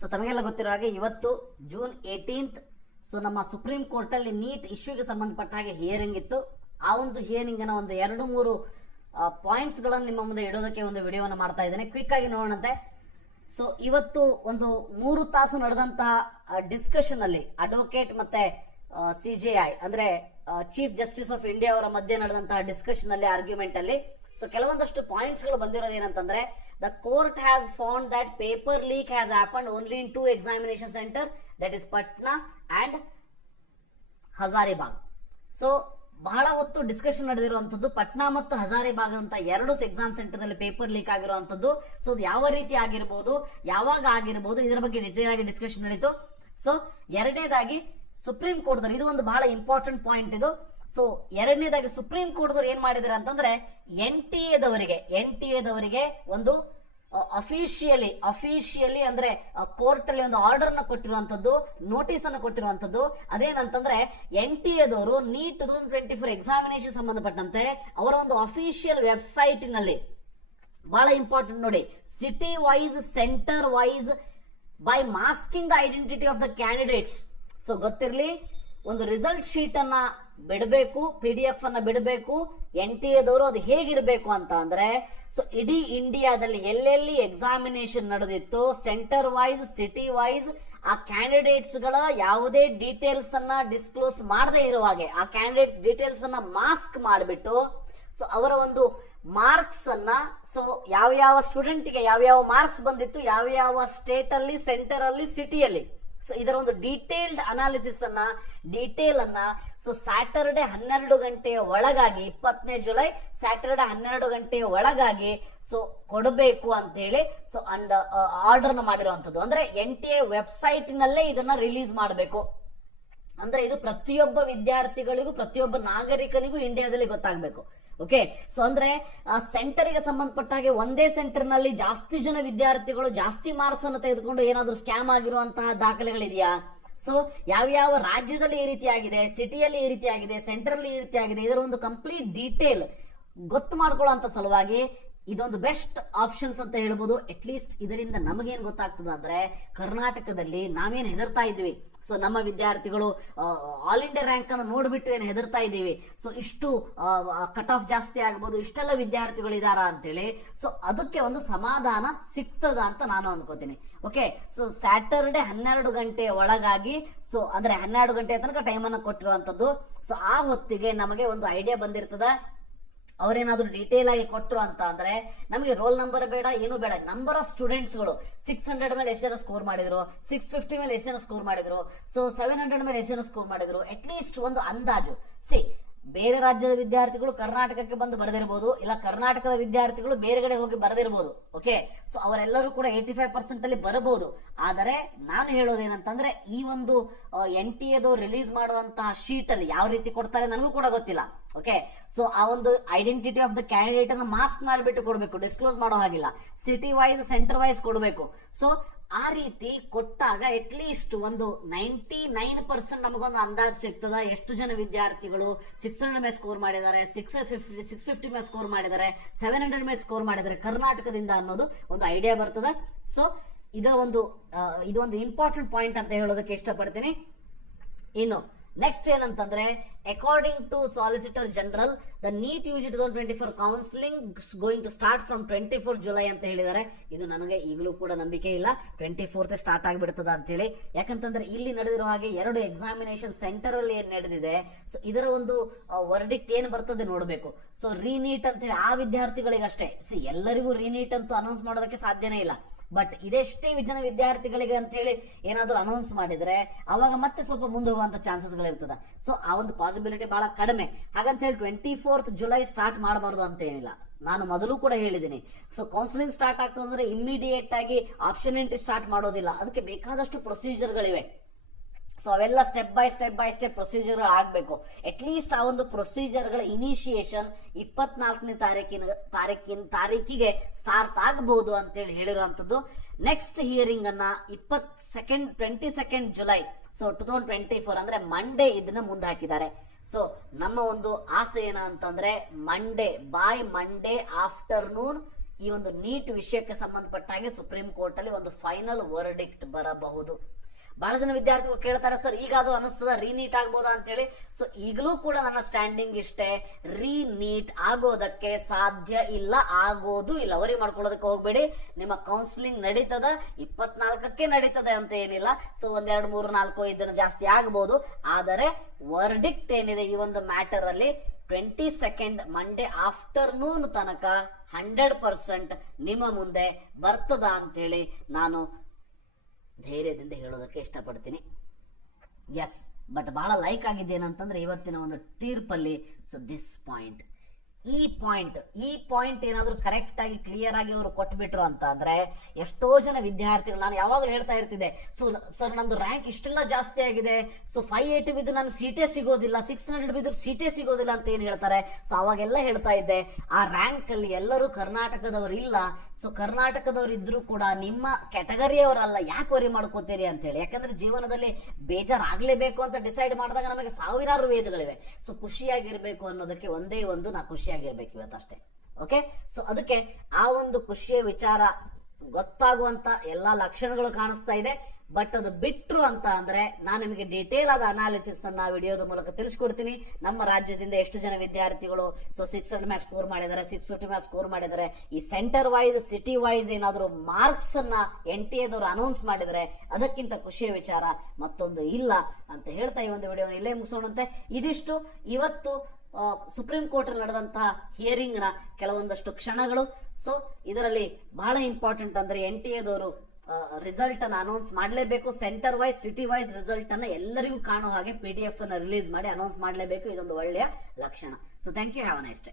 So ತಮಗೆಲ್ಲ ಗೊತ್ತಿರೋ ಹಾಗೆ ಇವತ್ತು ಜೂನ್ 18th ಸೊ ನಮ್ಮ ಸುಪ್ರೀಂ ಕೋರ್ಟ್ ಅಲ್ಲಿ ನೀಟ್ ಇಶ್ಯೂಗೆ ಸಂಬಂಧಪಟ್ಟ ಹಾಗೆ ಹಿಯರಿಂಗ್ ಇತ್ತು. ಆ ಒಂದು ಹಿಯರಿಂಗ್ ನ ಒಂದು 2-3 ಪಾಯಿಂಟ್ಸ್ ಗಳನ್ನು ನಿಮ್ಮ ಮುಂದೆ ಇಡೋದಕ್ಕೆ ಒಂದು ವಿಡಿಯೋವನ್ನು ಮಾಡ್ತಾ ಇದ್ದೇನೆ. ಕ್ವಿಕ್ ಆಗಿ ನೋಡೋಣಂತೆ. ಸೊ ಇವತ್ತು ಒಂದು 3 ತಾಸು ನಡೆದಂತಹ ಡಿಸ್ಕಷನ್ ಅಲ್ಲಿ ಅಡ್ವೊಕೇಟ್ ಮತ್ತೆ CJI ಅಂದ್ರೆ ಚೀಫ್ ಜಸ್ಟಿಸ್ ಆಫ್ ಇಂಡಿಯಾ ಅವರ ಮಧ್ಯೆ ನಡೆದಂತಹ ಡಿಸ್ಕಷನ್ ಅಲ್ಲಿ ಆರ್ಗ್ಯುಮೆಂಟ್ ಅಲ್ಲಿ ಸೊ ಕೆಲವೊಂದಷ್ಟು ಪಾಯಿಂಟ್ಸ್ ಗಳು ಬಂದಿರೋದು ಏನಂತಂದ್ರೆ, the court has found that paper leak has happened only in 2 examination centre, that is Patna and Hazaribagh. So ಬಹಳ ಹೊತ್ತು ಡಿಸ್ಕಷನ್ ನಡೆದಿರುವಂತದ್ದು ಪಟ್ನಾ ಮತ್ತು ಹಜಾರಿಬಾಗ್ ಅಂತ 2 ಎಕ್ಸಾಮ್ ಸೆಂಟರ್ ನಲ್ಲಿ ಪೇಪರ್ ಲೀಕ್ ಆಗಿರುವಂತದ್ದು. ಸೊ ಅದು ಯಾವ ರೀತಿ ಆಗಿರಬಹುದು, ಯಾವಾಗ ಆಗಿರಬಹುದು, ಇದರ ಬಗ್ಗೆ ಡಿಟೇಲ್ ಆಗಿ ಡಿಸ್ಕಷನ್ ನಡೀತು. ಸೊ ಎರಡನೇದಾಗಿ ಸುಪ್ರೀಂ ಕೋರ್ಟ್ ಇದು ಒಂದು ಬಹಳ ಇಂಪಾರ್ಟೆಂಟ್ ಪಾಯಿಂಟ್ ಇದು. ಸೊ ಎರಡನೇದಾಗಿ ಸುಪ್ರೀಂ ಕೋರ್ಟ್ ಏನ್ ಮಾಡಿದಾರೆ ಅಂತಂದ್ರೆ NTA ದವರಿಗೆ ಒಂದು ಅಫಿಷಿಯಲಿ ಅಂದ್ರೆ ಕೋರ್ಟ್ ಅಲ್ಲಿ ಒಂದು ಆರ್ಡರ್ ನ ಕೊಟ್ಟಿರುವಂತದ್ದು, ನೋಟಿಸ್ ಅನ್ನು ಕೊಟ್ಟಿರುವಂತದ್ದು. ಅದೇನಂತಂದ್ರೆ NTA ದವರು ನೀಟ್ 2024 ಎಕ್ಸಾಮಿನೇಷನ್ ಸಂಬಂಧಪಟ್ಟಂತೆ ಅವರ ಒಂದು ಅಫಿಷಿಯಲ್ ವೆಬ್ಸೈಟ್ ನಲ್ಲಿ ಬಹಳ ಇಂಪಾರ್ಟೆಂಟ್ ನೋಡಿ, city wise, centre wise, by masking the identity of the candidates. So ಗೊತ್ತಿರಲಿ, ಒಂದು ರಿಸಲ್ಟ್ ಶೀಟ್ ಅನ್ನ ಬಿಡಬೇಕು, PDF ಅನ್ನ ಬಿಡಬೇಕು. NTA ದವರು ಅದು ಹೇಗಿರ್ಬೇಕು ಅಂತ ಅಂದ್ರೆ, ಸೊ ಇಡೀ ಇಂಡಿಯಾದಲ್ಲಿ ಎಲ್ಲೆಲ್ಲಿ ಎಕ್ಸಾಮಿನೇಷನ್ ನಡೆದಿತ್ತು, ಸೆಂಟರ್ ವೈಸ್, ಸಿಟಿ ವೈಸ್, ಆ ಕ್ಯಾಂಡಿಡೇಟ್ಸ್ ಗಳ ಯಾವುದೇ ಡೀಟೇಲ್ಸ್ ಅನ್ನ ಡಿಸ್ಕ್ಲೋಸ್ ಮಾಡದೇ ಇರುವ ಹಾಗೆ ಆ ಕ್ಯಾಂಡಿಡೇಟ್ಸ್ ಡೀಟೇಲ್ಸ್ ಅನ್ನ ಮಾಸ್ಕ್ ಮಾಡಿಬಿಟ್ಟು, ಸೊ ಅವರ ಒಂದು ಮಾರ್ಕ್ಸ್ ಅನ್ನ, ಸೊ ಯಾವ ಸ್ಟೂಡೆಂಟ್ ಗೆ ಯಾವ ಮಾರ್ಕ್ಸ್ ಬಂದಿತ್ತು, ಯಾವ ಸ್ಟೇಟ್ ಅಲ್ಲಿ, ಸೆಂಟರ್ ಅಲ್ಲಿ, ಸಿಟಿಯಲ್ಲಿ, ಸೊ ಇದರ ಒಂದು ಡೀಟೇಲ್ಡ್ ಅನಾಲಿಸಿಸ್ ಅನ್ನ, ಡೀಟೇಲ್ ಅನ್ನ ಸೊ ಸ್ಯಾಟರ್ಡೆ 12 ಗಂಟೆಯ ಒಳಗಾಗಿ, 20ನೇ ಜುಲೈ ಸ್ಯಾಟರ್ಡೆ 12 ಗಂಟೆಯ ಒಳಗಾಗಿ ಸೊ ಕೊಡಬೇಕು ಅಂತ ಹೇಳಿ ಸೊ ಆರ್ಡರ್ ಮಾಡಿರುವಂತದ್ದು. ಅಂದ್ರೆ NTA ವೆಬ್ಸೈಟ್ ನಲ್ಲೇ ಇದನ್ನ ರಿಲೀಸ್ ಮಾಡಬೇಕು. ಅಂದ್ರೆ ಇದು ಪ್ರತಿಯೊಬ್ಬ ವಿದ್ಯಾರ್ಥಿಗಳಿಗೂ, ಪ್ರತಿಯೊಬ್ಬ ನಾಗರಿಕನಿಗೂ ಇಂಡಿಯಾದಲ್ಲಿ ಗೊತ್ತಾಗಬೇಕು. ಓಕೆ, ಸೊ ಅಂದ್ರೆ ಸೆಂಟರ್ ಗೆ ಸಂಬಂಧಪಟ್ಟ ಹಾಗೆ ಒಂದೇ ಸೆಂಟರ್ ನಲ್ಲಿ ಜಾಸ್ತಿ ಜನ ವಿದ್ಯಾರ್ಥಿಗಳು ಜಾಸ್ತಿ ಮಾರ್ಕ್ಸ್ ಅನ್ನು ತೆಗೆದುಕೊಂಡು ಏನಾದ್ರೂ ಸ್ಕ್ಯಾಮ್ ಆಗಿರುವಂತಹ ದಾಖಲೆಗಳಿದೆಯಾ? ಸೊ ಯಾವ ರಾಜ್ಯದಲ್ಲಿ ಈ ರೀತಿ ಆಗಿದೆ, ಸಿಟಿಯಲ್ಲಿ ಈ ರೀತಿ ಆಗಿದೆ, ಸೆಂಟರ್ ಅಲ್ಲಿ ಈ ರೀತಿ ಆಗಿದೆ, ಇದರ ಒಂದು ಕಂಪ್ಲೀಟ್ ಡೀಟೇಲ್ ಗೊತ್ತು ಮಾಡ್ಕೊಳ್ಳುವಂತ ಸಲುವಾಗಿ ಇದೊಂದು ಬೆಸ್ಟ್ ಆಪ್ಷನ್ಸ್ ಅಂತ ಹೇಳ್ಬೋದು. ಅಟ್ ಲೀಸ್ಟ್ ಇದರಿಂದ ನಮಗೇನ್ ಗೊತ್ತಾಗ್ತದ ಅಂದ್ರೆ, ಕರ್ನಾಟಕದಲ್ಲಿ ನಾವೇನ್ ಹೆದರ್ತಾ ಇದ್ವಿ, ಸೊ ನಮ್ಮ ವಿದ್ಯಾರ್ಥಿಗಳು ಆಲ್ ಇಂಡಿಯಾ ರ್ಯಾಂಕ್ ಅನ್ನು ನೋಡ್ಬಿಟ್ಟು ಏನ್ ಹೆದರ್ತಾ ಇದ್ದೀವಿ, ಸೊ ಇಷ್ಟು ಕಟ್ ಆಫ್ ಜಾಸ್ತಿ ಆಗ್ಬೋದು, ಇಷ್ಟೆಲ್ಲ ವಿದ್ಯಾರ್ಥಿಗಳು ಇದಾರ ಅಂತೇಳಿ, ಸೊ ಅದಕ್ಕೆ ಒಂದು ಸಮಾಧಾನ ಸಿಗ್ತದ ಅಂತ ನಾನು ಅನ್ಕೋತೀನಿ. ಓಕೆ, ಸೊ ಸ್ಯಾಟರ್ಡೆ 12 ಗಂಟೆಯ ಒಳಗಾಗಿ, ಸೊ ಅಂದ್ರೆ 12 ಗಂಟೆ ತನಕ ಟೈಮ್ ಅನ್ನು ಕೊಟ್ಟಿರುವಂತದ್ದು. ಸೊ ಆ ಹೊತ್ತಿಗೆ ನಮಗೆ ಒಂದು ಐಡಿಯಾ ಬಂದಿರ್ತದ, ಅವರೇನಾದ್ರೂ ಡೀಟೇಲ್ ಆಗಿ ಕೊಟ್ಟರು ಅಂತ ಅಂದ್ರೆ ನಮಗೆ ರೋಲ್ ನಂಬರ್ ಬೇಡ, ಏನು ಬೇಡ, ನಂಬರ್ ಆಫ್ ಸ್ಟೂಡೆಂಟ್ಸ್ ಗಳು 600 ಮೇಲೆ ಎಷ್ಟು ಜನ ಸ್ಕೋರ್ ಮಾಡಿದ್ರು, 650 ಮೇಲೆ ಎಷ್ಟು ಜನ ಸ್ಕೋರ್ ಮಾಡಿದ್ರು, ಸೊ 700 ಮೇಲೆ ಎಷ್ಟು ಜನ ಸ್ಕೋರ್ ಮಾಡಿದ್ರು, ಅಟ್ ಲೀಸ್ಟ್ ಒಂದು ಅಂದಾಜು. ಬೇರೆ ರಾಜ್ಯದ ವಿದ್ಯಾರ್ಥಿಗಳು ಕರ್ನಾಟಕಕ್ಕೆ ಬಂದು ಬರೆದಿರಬಹುದು, ಇಲ್ಲ ಕರ್ನಾಟಕದ ವಿದ್ಯಾರ್ಥಿಗಳು ಬೇರೆ ಕಡೆ ಹೋಗಿ ಬರೆದಿರಬಹುದು. ಓಕೆ, ಸೊ ಅವರೆಲ್ಲರೂ ಕೂಡ 85% ಅಲ್ಲಿ ಬರಬಹುದು. ಆದರೆ ನಾನು ಹೇಳೋದೇನಂತಂದ್ರೆ, ಈ ಒಂದು NTA ರಿಲೀಸ್ ಮಾಡುವಂತಹ ಶೀಟ್ ಅಲ್ಲಿ ಯಾವ ರೀತಿ ಕೊಡ್ತಾರೆ ನನಗೂ ಕೂಡ ಗೊತ್ತಿಲ್ಲ. ಓಕೆ, ಸೊ ಆ ಒಂದು ಐಡೆಂಟಿಟಿ ಆಫ್ ದ ಕ್ಯಾಂಡಿಡೇಟ್ ಅನ್ನು ಮಾಸ್ಕ್ ಮಾಡಿಬಿಟ್ಟು ಕೊಡಬೇಕು, ಡಿಸ್ಕ್ಲೋಸ್ ಮಾಡೋ ಹಾಗಿಲ್ಲ. ಸಿಟಿ ವೈಸ್, ಸೆಂಟರ್ ವೈಸ್ ಕೊಡಬೇಕು. ಸೊ ಆ ರೀತಿ ಕೊಟ್ಟಾಗ ಅಟ್ ಲೀಸ್ಟ್ ಒಂದು 99% ನಮಗೊಂದು ಅಂದಾಜು ಸಿಗ್ತದ, ಎಷ್ಟು ಜನ ವಿದ್ಯಾರ್ಥಿಗಳು 600 ಮೇಲೆ ಸ್ಕೋರ್ ಮಾಡಿದ್ದಾರೆ, 650 ಮೇಲೆ ಸ್ಕೋರ್ ಮಾಡಿದ್ದಾರೆ, 700 ಮೇಲೆ ಸ್ಕೋರ್ ಮಾಡಿದ್ದಾರೆ ಕರ್ನಾಟಕದಿಂದ ಅನ್ನೋದು ಒಂದು ಐಡಿಯಾ ಬರ್ತದೆ. ಸೊ ಇದೊಂದು ಇಂಪಾರ್ಟೆಂಟ್ ಪಾಯಿಂಟ್ ಅಂತ ಹೇಳೋದಕ್ಕೆ ಇಷ್ಟಪಡ್ತೀನಿ. ಇನ್ನು ನೆಕ್ಸ್ಟ್ ಏನಂತಂದ್ರೆ, according to solicitor general, the NEET UG 2024 counselling going to start from 24 July ಅಂತ ಹೇಳಿದ್ದಾರೆ. ಇದು ನನಗೆ ಈಗಲೂ ಕೂಡ ನಂಬಿಕೆ ಇಲ್ಲ, 24th ಸ್ಟಾರ್ಟ್ ಆಗಿಬಿಡ್ತದ ಅಂತ ಹೇಳಿ. ಯಾಕಂತಂದ್ರೆ ಇಲ್ಲಿ ನಡೆದಿರೋ ಹಾಗೆ 2 ಎಕ್ಸಾಮಿನೇಷನ್ ಸೆಂಟರ್ ಅಲ್ಲಿ ಏನ್ ನಡೆದಿದೆ, ಸೊ ಇದರ ಒಂದು ವರ್ಡಿಕ್ಟ್ ಏನ್ ಬರ್ತದೆ ನೋಡಬೇಕು. ಸೊ ರೀನೀಟ್ ಅಂತ ಹೇಳಿ ಆ ವಿದ್ಯಾರ್ಥಿಗಳಿಗೆ ಅಷ್ಟೇ, ಎಲ್ಲರಿಗೂ ರೀನೀಟ್ ಅಂತೂ ಅನೌನ್ಸ್ ಮಾಡೋದಕ್ಕೆ ಸಾಧ್ಯನೇ ಇಲ್ಲ. ಬಟ್ ಇದೆಷ್ಟೇ ಜನ ವಿದ್ಯಾರ್ಥಿಗಳಿಗೆ ಅಂತ ಹೇಳಿ ಏನಾದ್ರು ಅನೌನ್ಸ್ ಮಾಡಿದ್ರೆ ಅವಾಗ ಮತ್ತೆ ಸ್ವಲ್ಪ ಮುಂದೆ ಹೋಗುವಂತ ಚಾನ್ಸಸ್ ಗಳಿರ್ತದ. ಸೊ ಆ ಒಂದು ಪಾಸಿಬಿಲಿಟಿ ಬಹಳ ಕಡಿಮೆ. ಹಾಗಂತ ಹೇಳಿ 24th ಜುಲೈ ಸ್ಟಾರ್ಟ್ ಮಾಡಬಾರ್ದು ಅಂತ ಏನಿಲ್ಲ. ನಾನು ಮೊದಲು ಕೂಡ ಹೇಳಿದ್ದೀನಿ, ಸೊ ಕೌನ್ಸಿಲಿಂಗ್ ಸ್ಟಾರ್ಟ್ ಆಗ್ತದಂದ್ರೆ ಇಮಿಡಿಯೇಟ್ ಆಗಿ ಆಪ್ಷನ್ ಎಂಟ್ರಿ ಸ್ಟಾರ್ಟ್ ಮಾಡೋದಿಲ್ಲ. ಅದಕ್ಕೆ ಬೇಕಾದಷ್ಟು ಪ್ರೊಸೀಜರ್ಗಳಿವೆ. ಸೊ ಅವೆಲ್ಲ ಸ್ಟೆಪ್ ಬೈ ಸ್ಟೆಪ್ ಪ್ರೊಸೀಜರ್ ಆಗ್ಬೇಕು. ಅಟ್ ಲೀಸ್ಟ್ ಆ ಒಂದು ಪ್ರೊಸೀಜರ್ ಗಳ ಇನಿಷಿಯೇಷನ್ 24ನೇ ತಾರೀಕಿಗೆ ಸ್ಟಾರ್ಟ್ ಆಗಬಹುದು ಅಂತ ಹೇಳಿ ಹೇಳಿರುವಂತದ್ದು. ನೆಕ್ಸ್ಟ್ ಹಿಯರಿಂಗ್ ಅನ್ನ 22nd ಜುಲೈ ಸೊ 2024 ಅಂದ್ರೆ ಮಂಡೇ ಇದನ್ನ ಮುಂದೆ ಹಾಕಿದ್ದಾರೆ. ಸೊ ನಮ್ಮ ಒಂದು ಆಸೆ ಏನಂತಂದ್ರೆ ಮಂಡೇ ಆಫ್ಟರ್ನೂನ್ ಈ ಒಂದು ನೀಟ್ ವಿಷಯಕ್ಕೆ ಸಂಬಂಧಪಟ್ಟ ಹಾಗೆ ಸುಪ್ರೀಂ ಕೋರ್ಟ್ ಅಲ್ಲಿ ಒಂದು ಫೈನಲ್ ವರ್ಡಿಕ್ಟ್ ಬರಬಹುದು. ಬಹಳ ಜನ ವಿದ್ಯಾರ್ಥಿಗಳು ಕೇಳ್ತಾರೆ, ಸರ್ ಈಗ ಅದು ಅನಿಸ್ತದ ರೀನೀಟ್ ಆಗ್ಬೋದಾ ಅಂತ ಹೇಳಿ. ಸೊ ಈಗಲೂ ಕೂಡ ನನ್ನ ಸ್ಟ್ಯಾಂಡಿಂಗ್ ಇಷ್ಟೇ, ರೀನೀಟ್ ಆಗೋದಕ್ಕೆ ಸಾಧ್ಯ ಇಲ್ಲ, ಆಗೋದು ಇಲ್ಲ. ವರಿ ಮಾಡ್ಕೊಳ್ಳೋದಕ್ಕೆ ಹೋಗ್ಬೇಡಿ. ನಿಮ್ಮ ಕೌನ್ಸಿಲಿಂಗ್ ನಡೀತದ, 24ಕ್ಕೆ ನಡೀತದೆ ಅಂತ ಏನಿಲ್ಲ. ಸೊ 1, 2, 3, 4, 5 ಜಾಸ್ತಿ ಆಗ್ಬೋದು. ಆದರೆ ವರ್ಡಿಕ್ಟ್ ಏನಿದೆ ಈ ಒಂದು ಮ್ಯಾಟರ್ ಅಲ್ಲಿ 22 ಮಂಡೇ ಆಫ್ಟರ್ನೂನ್ ತನಕ 100% ನಿಮ್ಮ ಮುಂದೆ ಬರ್ತದ ಅಂತೇಳಿ ನಾನು ಧೈರ್ಯದಿಂದ ಹೇಳೋದಕ್ಕೆ ಇಷ್ಟಪಡ್ತೀನಿ. ಎಸ್, ಬಟ್ ಬಹಳ ಲೈಕ್ ಆಗಿದೆ ಏನಂತಂದ್ರೆ ಇವತ್ತಿನ ಒಂದು ತೀರ್ಪಲ್ಲಿ ಸೊ ದಿಸ್ ಪಾಯಿಂಟ್, ಈ ಪಾಯಿಂಟ್ ಏನಾದ್ರೂ ಕರೆಕ್ಟ್ ಆಗಿ ಕ್ಲಿಯರ್ ಆಗಿ ಅವರು ಕೊಟ್ಬಿಟ್ರು ಅಂತ ಅಂದ್ರೆ ಎಷ್ಟೋ ಜನ ವಿದ್ಯಾರ್ಥಿಗಳು, ನಾನು ಯಾವಾಗಲೂ ಹೇಳ್ತಾ ಇರ್ತಿದ್ದೆ, ಸೊ ಸರ್ ನಂದು ರ್ಯಾಂಕ್ ಇಷ್ಟೆಲ್ಲ ಜಾಸ್ತಿ ಆಗಿದೆ, ಸೊ 580 ಬಿದ್ದು ನಾನು ಸೀಟೇ ಸಿಗೋದಿಲ್ಲ, 600 ಬಿದ್ದು ಸೀಟೇ ಸಿಗೋದಿಲ್ಲ ಅಂತ ಏನ್ ಹೇಳ್ತಾರೆ. ಸೊ ಅವಾಗೆಲ್ಲ ಹೇಳ್ತಾ ಇದ್ದೆ, ಆ ರ್ಯಾಂಕ್ ಅಲ್ಲಿ ಎಲ್ಲರೂ ಕರ್ನಾಟಕದವರು ಇಲ್ಲ. ಸೊ ಕರ್ನಾಟಕದವ್ರು ಇದ್ರು ಕೂಡ ನಿಮ್ಮ ಕ್ಯಾಟಗರಿಯವರಲ್ಲ, ಯಾಕೆ ವರಿ ಮಾಡ್ಕೋತೀರಿ ಅಂತ ಹೇಳಿ. ಯಾಕಂದ್ರೆ ಜೀವನದಲ್ಲಿ ಬೇಜಾರಾಗ್ಲೇಬೇಕು ಅಂತ ಡಿಸೈಡ್ ಮಾಡಿದಾಗ ನಮಗೆ ಸಾವಿರಾರು ವೇದಗಳಿವೆ. ಸೊ ಖುಷಿಯಾಗಿರ್ಬೇಕು ಅನ್ನೋದಕ್ಕೆ ಒಂದೇ ಒಂದು, ನಾ ಖುಷಿಯಾಗಿರ್ಬೇಕು ಇವತ್ತಷ್ಟೇ. ಓಕೆ, ಸೊ ಅದಕ್ಕೆ ಆ ಒಂದು ಖುಷಿಯ ವಿಚಾರ ಗೊತ್ತಾಗುವಂತ ಎಲ್ಲಾ ಲಕ್ಷಣಗಳು ಕಾಣಿಸ್ತಾ ಇದೆ. ಬಟ್ ಅದು ಬಿಟ್ರು ಅಂತ ಅಂದ್ರೆ ನಾನು ನಿಮಗೆ ಡೀಟೇಲ್ ಆದ ಅನಾಲಿಸಿಸ್ ಅನ್ನ ವಿಡಿಯೋದ ಮೂಲಕ ತಿಳಿಸ್ಕೊಡ್ತೀನಿ. ನಮ್ಮ ರಾಜ್ಯದಿಂದ ಎಷ್ಟು ಜನ ವಿದ್ಯಾರ್ಥಿಗಳು ಸೊ 600 ಮ್ಯಾಚ್ ಸ್ಕೋರ್ ಮಾಡಿದ್ದಾರೆ, 650 ಮ್ಯಾಚ್ ಸ್ಕೋರ್ ಮಾಡಿದ್ದಾರೆ, ಈ ಸೆಂಟರ್ ವೈಸ್ ಸಿಟಿ ವೈಸ್ ಏನಾದ್ರು ಮಾರ್ಕ್ಸ್ ಅನ್ನ NTA ಅನೌನ್ಸ್ ಮಾಡಿದ್ರೆ ಅದಕ್ಕಿಂತ ಖುಷಿಯ ವಿಚಾರ ಮತ್ತೊಂದು ಇಲ್ಲ ಅಂತ ಹೇಳ್ತಾ ಈ ಒಂದು ವಿಡಿಯೋ ಇಲ್ಲೇ ಮುಗಿಸೋಣಂತೆ. ಇದಿಷ್ಟು ಇವತ್ತು ಸುಪ್ರೀಂ ಕೋರ್ಟ್ ನಡೆದಂತಹ ಹಿಯರಿಂಗ್ ನ ಕೆಲವೊಂದಷ್ಟು ಕ್ಷಣಗಳು. ಸೊ ಇದರಲ್ಲಿ ಬಹಳ ಇಂಪಾರ್ಟೆಂಟ್ ಅಂದ್ರೆ NTA ರಿಸಲ್ಟ್ ಅನ್ನ ಅನೌನ್ಸ್ ಮಾಡಲೇಬೇಕು. Centre wise city wise result ಅನ್ನ ಎಲ್ಲರಿಗೂ ಕಾಣೋ ಹಾಗೆ PDF ಅನ್ನ ರಿಲೀಸ್ ಮಾಡಿ ಅನೌನ್ಸ್ ಮಾಡಲೇಬೇಕು. ಇದೊಂದು ಒಳ್ಳೆಯ ಲಕ್ಷಣ. So thank you, have a nice day.